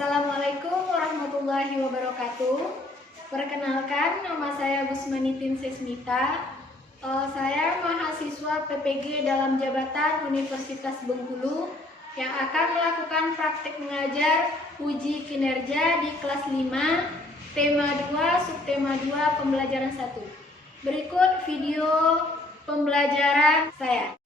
Assalamualaikum warahmatullahi wabarakatuh. Perkenalkan, nama saya Gusmanitin Sesmita. Saya mahasiswa PPG dalam jabatan Universitas Bengkulu yang akan melakukan praktik mengajar uji kinerja di kelas 5, tema 2, subtema 2, pembelajaran 1. Berikut video pembelajaran saya.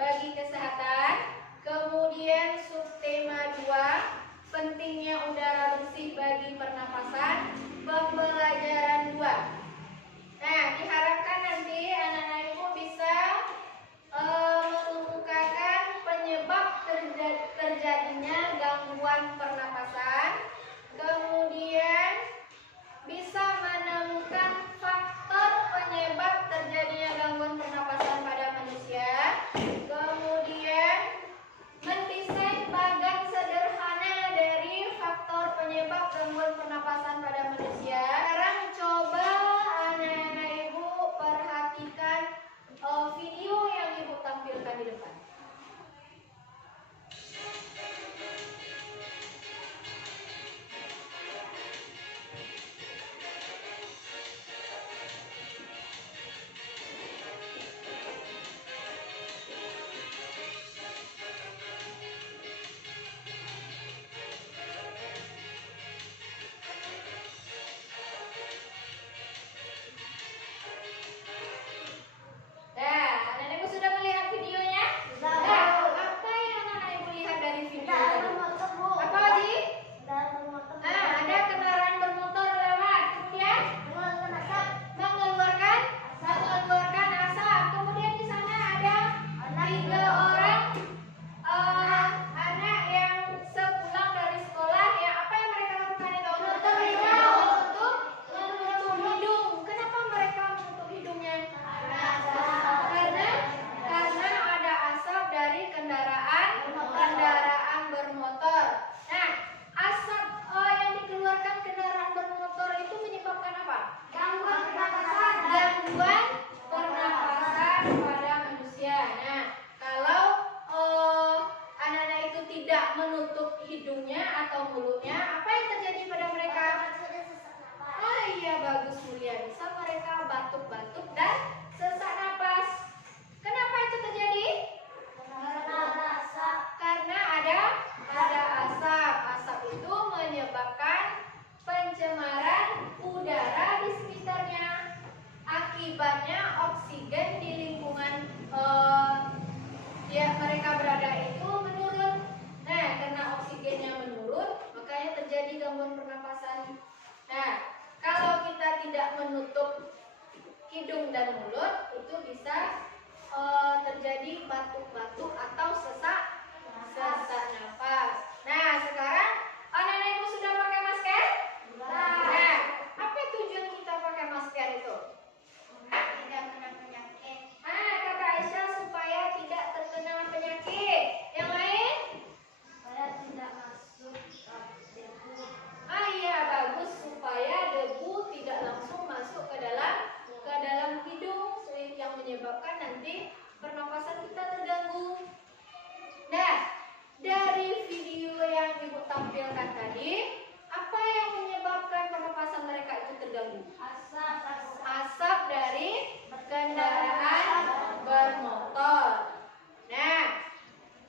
bagi kesehatan. Kemudian subtema 2, pentingnya udara bersih bagi pernapasan. Pembelajaran 2. Nah, diharapkan nanti anak-anak ibu bisa mengemukakan penyebab terjadinya gangguan pernapasan. Kemudian bisa menemukan faktor penyebab terjadinya gangguan pernapasan pada manusia. Kemudian mendesain bagan sederhana dari faktor penyebab gangguan pernapasan pada manusia. Sekarang coba anak-anak ibu perhatikan video yang ibu tampilkan di depan. Menutup hidungnya atau mulutnya, apa yang terjadi pada mereka? Ah iya, bagus Mulia. Bisa mereka batuk-batuk dan sesak napas. Kenapa itu terjadi? Karena ada asap. Asap itu menyebabkan pencemaran udara di sekitarnya. Akibatnya oksigen di lingkungan mereka berada itu menurun. Nah, karena oksigennya menurun, makanya terjadi gangguan pernapasan. Nah, kalau kita tidak menutup hidung dan mulut, itu bisa terjadi batuk-batuk atau sesak napas. Nah, sekarang anak-anak ibu sudah pakai masker? Nah, apa tujuan kita pakai masker itu? Tidak kena penyakit. Kata Aisyah, supaya tidak terkena penyakit. Yang lain? Supaya tidak masuk debu. Iya, bagus, supaya debu tidak langsung masuk ke dalam hidung, yang menyebabkan nanti pernapasan kita terganggu. Nah, dari video yang ibu tampilkan tadi, apa yang menyebabkan pernapasan mereka itu terganggu? Asap dari kendaraan bermotor. Nah,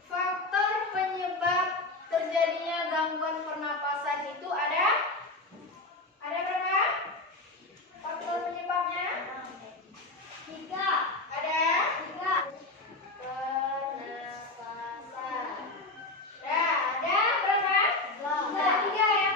faktor penyebab terjadinya gangguan pernapasan itu ada berapa? Faktor penyebabnya? 3. Ada 3. Pernapasan. Nah, ada berapa? 3 ya.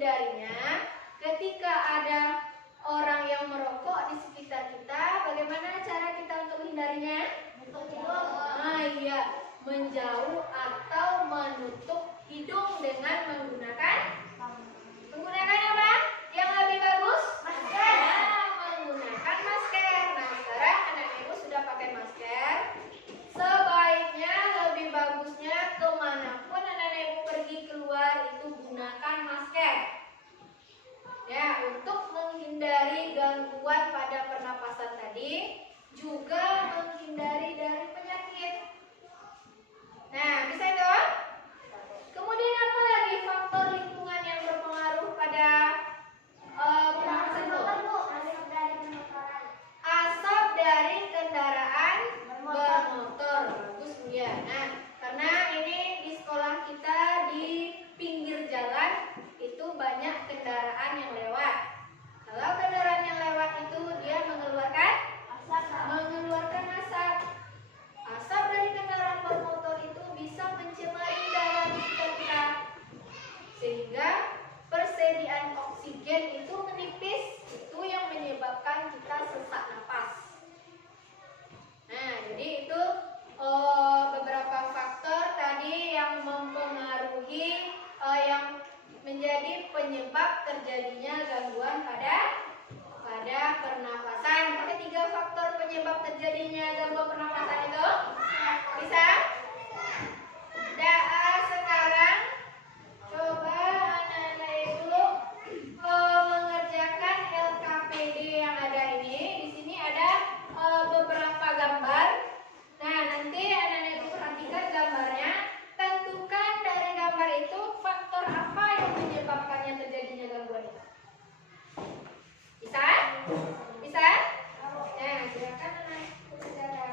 menghindarinya, ketika ada orang yang merokok di sekitar kita, bagaimana cara kita untuk menghindarinya? Iya, menjauh atau menutup hidung dengan menggunakan apa? Yang lebih bagus? Masker. Menggunakan masker. Nah, sekarang anak ibu sudah pakai masker. Sebaiknya lebih bagusnya kemanapun anak ibu pergi keluar itu gunakan masker. Ya, untuk menghindari gangguan pada pernapasan tadi, juga menghindari dari penyakit. Nah, bisa itu? Kemudian apa lagi faktor lingkungan yang berpengaruh pada pernapasan itu? Asap dari kendaraan bermotor. Bagus ya. Nah, karena ini di sekolah kita di pinggir jalan itu banyak kendaraan yang lewat. Kalau kendaraan yang lewat itu dia mengeluarkan asap. Asap dari kendaraan bermotor itu bisa mencemari udara di sekitar kita, sehingga persediaan oksigen itu menipis. Itu yang menyebabkan kita sesak napas. Nah, jadi itu beberapa faktor tadi yang mempengaruhi yang menjadi penyebab terjadinya gangguan pada pernapasan. Oke, 3 faktor penyebab terjadinya gangguan pernapasan itu bisa? Sekarang coba anak-anak ibu mengerjakan LKPD yang ada ini. Di sini ada beberapa gambar. Nah, nanti anak-anak ibu perhatikan gambarnya. Tentukan dari gambar itu faktor apa yang menyebabkannya terjadinya gangguan itu. Bisa? Bisa? Nah, silakan anak ibu bicara.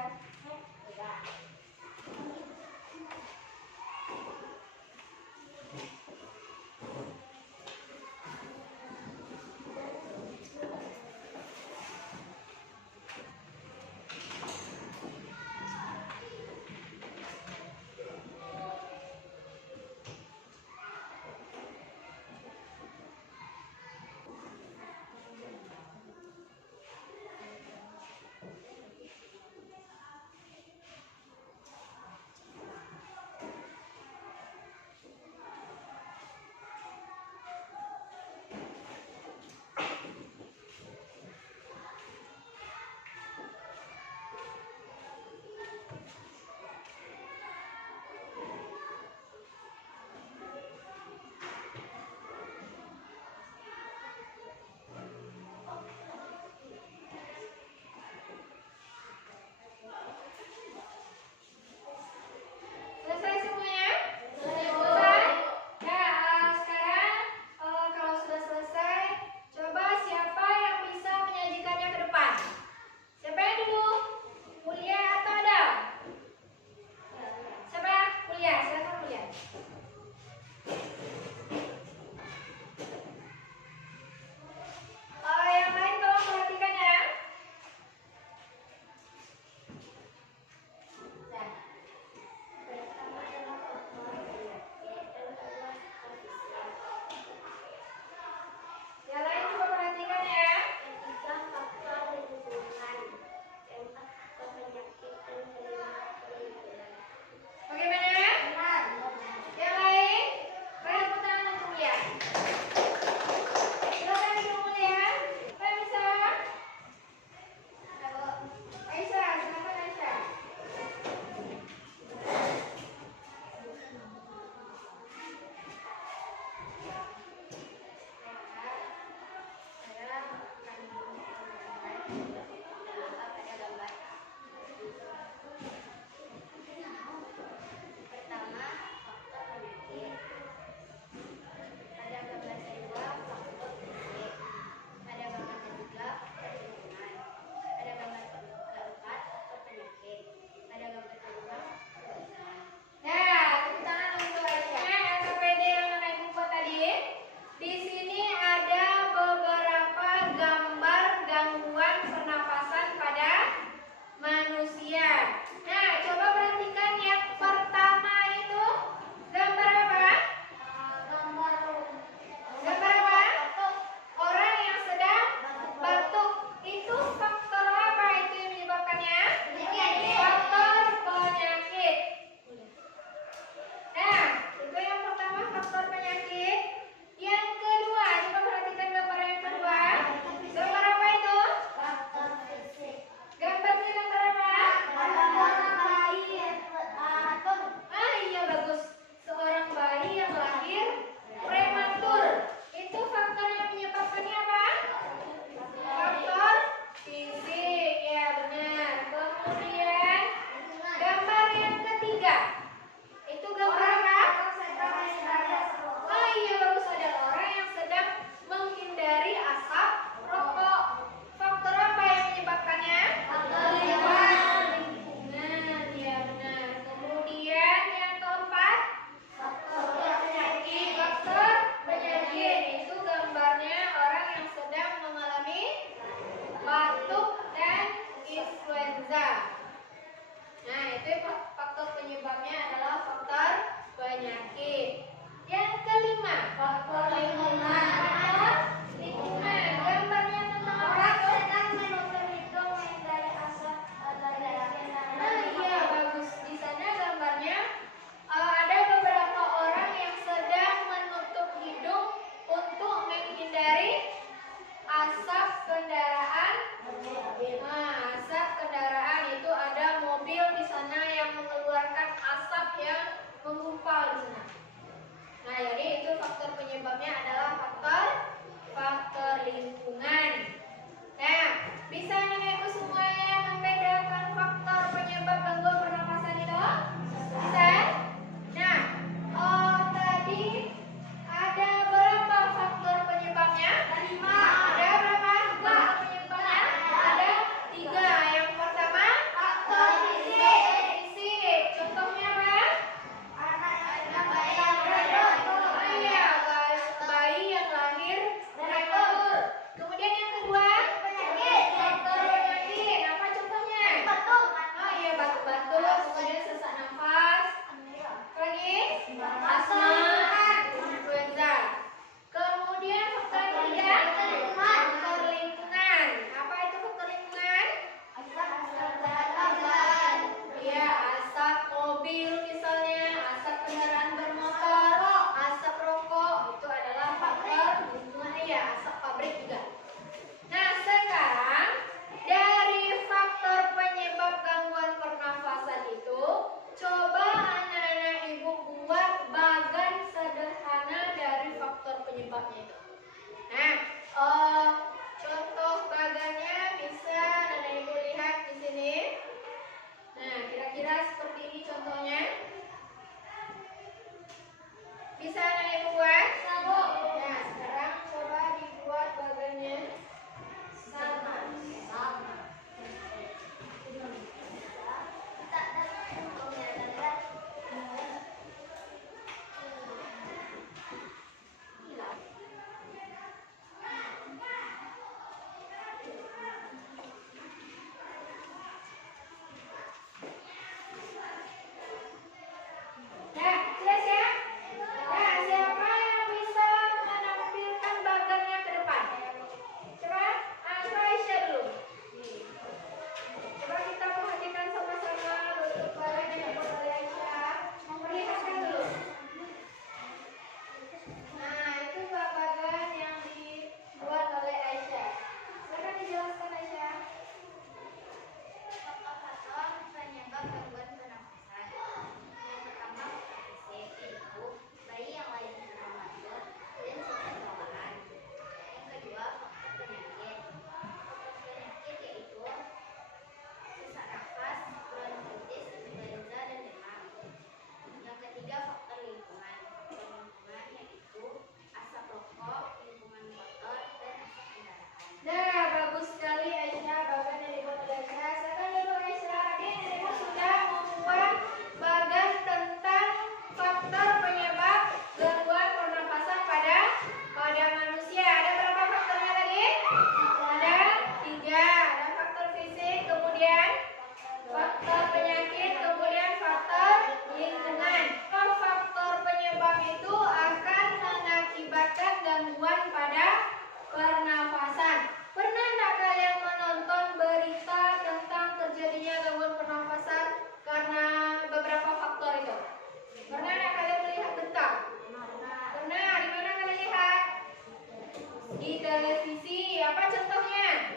Di televisi. Apa contohnya?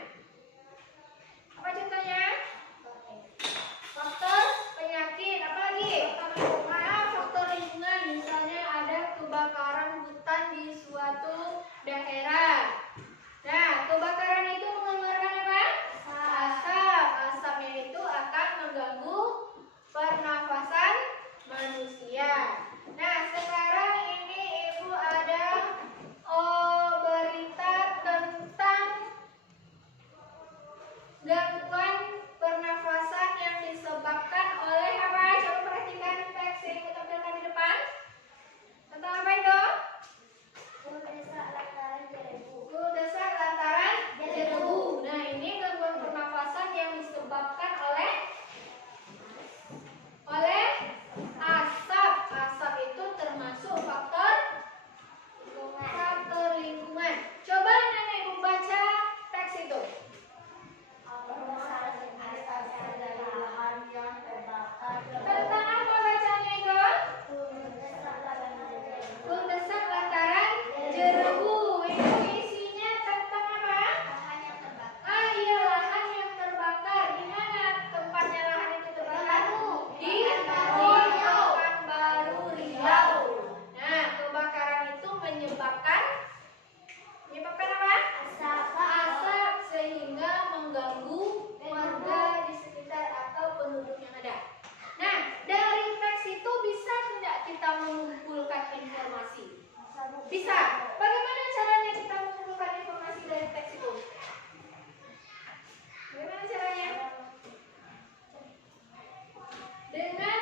Apa contohnya? Faktor penyakit. Apa lagi? Faktor lingkungan. Misalnya ada kebakaran hutan di suatu daerah. Nah, kebakaran itu mengeluarkan apa? Asap. Asapnya itu akan mengganggu pernafasan manusia. Nah, sekarang ini Ibu ada berita tentang gangguan pernafasan yang disebabkan oleh apa? Coba perhatikan teks yang kita tampilkan di depan. Tentang apa itu? Kuldesak lantaran jerebu. Nah, ini gangguan pernafasan yang disebabkan oleh asap. Asap itu termasuk faktor lingkungan. Coba Nenek Ibu baca teks itu. Tentang apa bacanya itu? Kuldesak lantaran jerebu. Itu isinya tentang apa? Iya, lahan yang terbakar. Di mana tempatnya lahan itu terbakar? Di Pekanbaru Riau. Nah, kebakaran itu menyebabkan apa? Asap sehingga mengganggu warga di sekitar atau penduduk yang ada. Nah, dari teks itu bisa tidak kita mengumpulkan informasi? Bisa. Bagaimana caranya kita mengumpulkan informasi dari teks itu? Bagaimana caranya? Dengan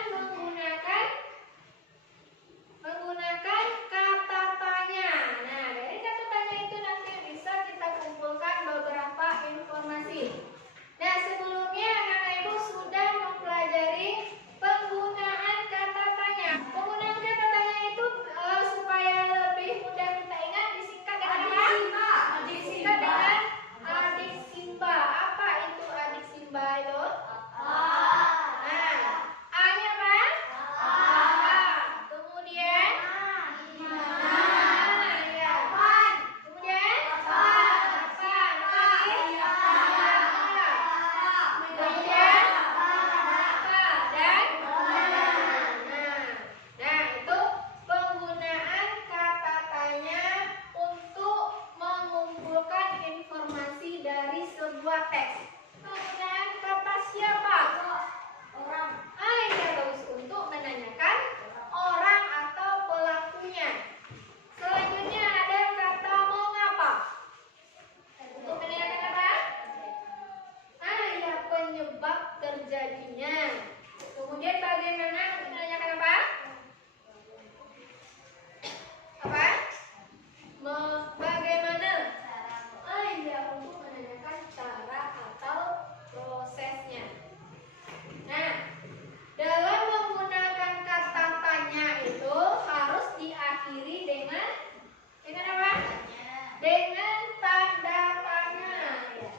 menggunakan kata tanya. Nah, dari kata tanya itu nanti bisa kita kumpulkan beberapa informasi. Nah, sebelumnya anak ibu sudah mempelajari penggunaan kata tanya. Penggunaan kata tanya itu supaya lebih mudah kita ingat disingkat dengan apa? Disingkat dengan adik Simba. Apa itu adik Simba itu? A-nya apa? Kemudian ya. Kemudian kemudian nah, itu penggunaan kata tanya untuk mengumpulkan informasi dari sebuah teks. Penggunaan kata siapa? Orang. Iya, bagus. Untuk menanyakan orang atau pelakunya. Selanjutnya ada kata mengapa. Untuk menanyakan apa? Iya, penyebab terjadinya. Kemudian bagaimana untuk menanyakan apa? Apa? Bagaimana? Iya, untuk menanyakan cara atau prosesnya. Nah, dalam menggunakan kata tanya itu harus diakhiri dengan apa? Dengan tanda tanya. Ya.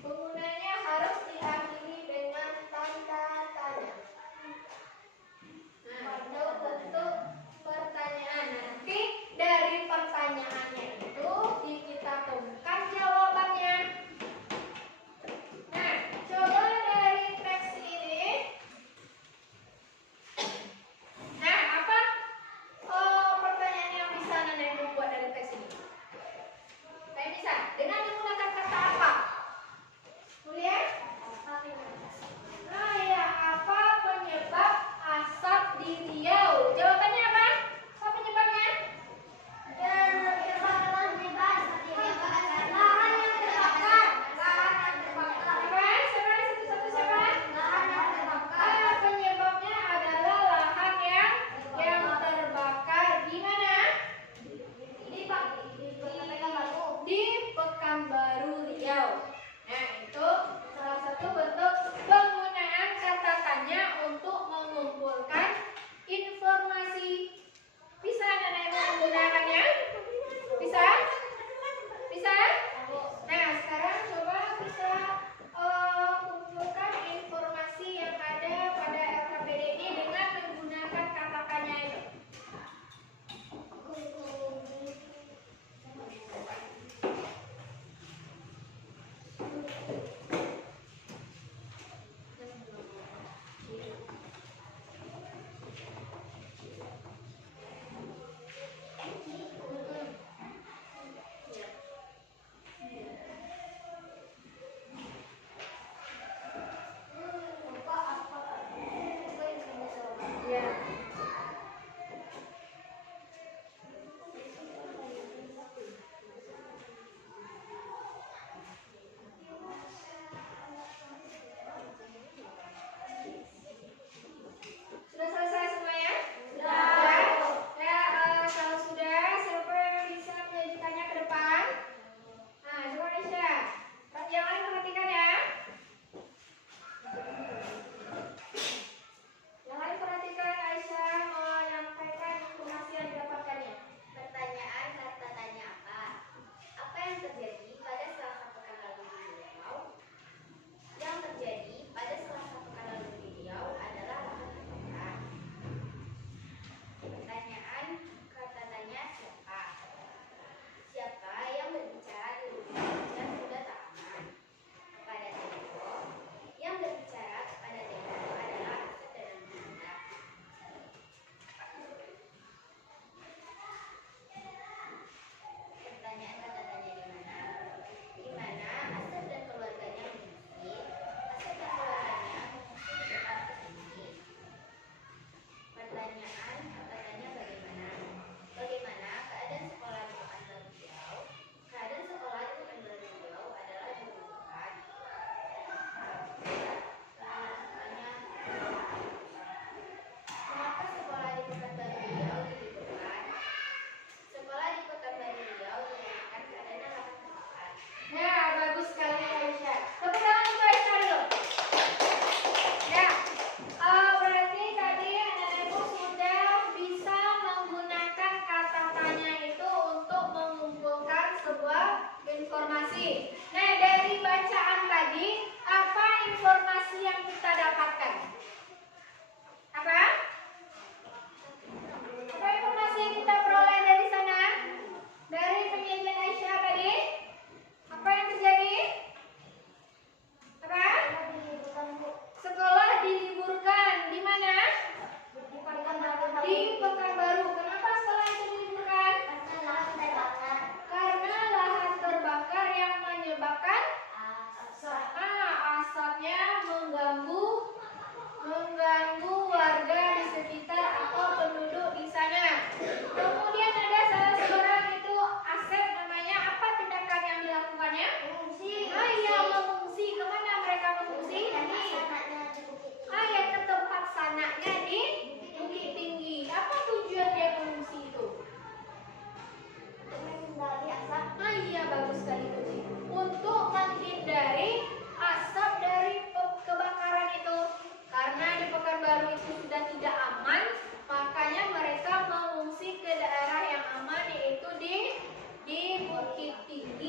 Penggunanya harus diakhiri dengan tanda tanya. Nah, itu bentuk pertanyaan. Nanti dari pertanyaannya itu kita temukan jawabannya. Nah, coba dari teks ini. Nah, apa pertanyaan yang bisa Nenek Ibu buat dari teks ini? Saya bisa dengan menggunakan kata apa? Lihat. Iya, apa penyebab asap di Riau? Jawabannya apa? Apa penyebabnya? Lahan yang terbakar. Siapa? Penyebabnya adalah lahan yang terbakar. Di mana? Di Pekanbaru Riau. Nah, itu salah satu bentuk penggunaan kata tanya untuk mengumpulkan informasi. Bisa Nenek Ibu menggunakannya? Bisa? Bisa? Nah, sekarang coba kita kumpulkan informasi yang ada pada LKPD ini dengan menggunakan kata tanya itu. lagi. Nah, dari bacaan tadi, apa informasi yang kita dapatkan? Apa? Apa informasi yang kita peroleh dari sana? Dari penyajian Aisyah tadi? Apa yang terjadi? Apa? Sekolah diliburkan. Di mana? Di Pekanbaru. Kenapa sekolah itu diliburkan? Karena lahan terbakar yang menyebabkan asapnya mengganggu warga di sekitar atau penduduk di sana. Kemudian ada salah seorang itu Asep namanya. Apa tindakan yang dilakukannya? Mengungsi. Iya, mengungsi. Kemana mereka mengungsi? Ya, ke tempat sanaknya di Bukit Tinggi. Apa tujuan dia mengungsi itu? Iya, bagus sekali Puji. Untuk menghindari asap dari kebakaran itu. Karena di Pekanbaru itu sudah tidak aman, makanya mereka mengungsi ke daerah yang aman, yaitu di Bukit Tinggi.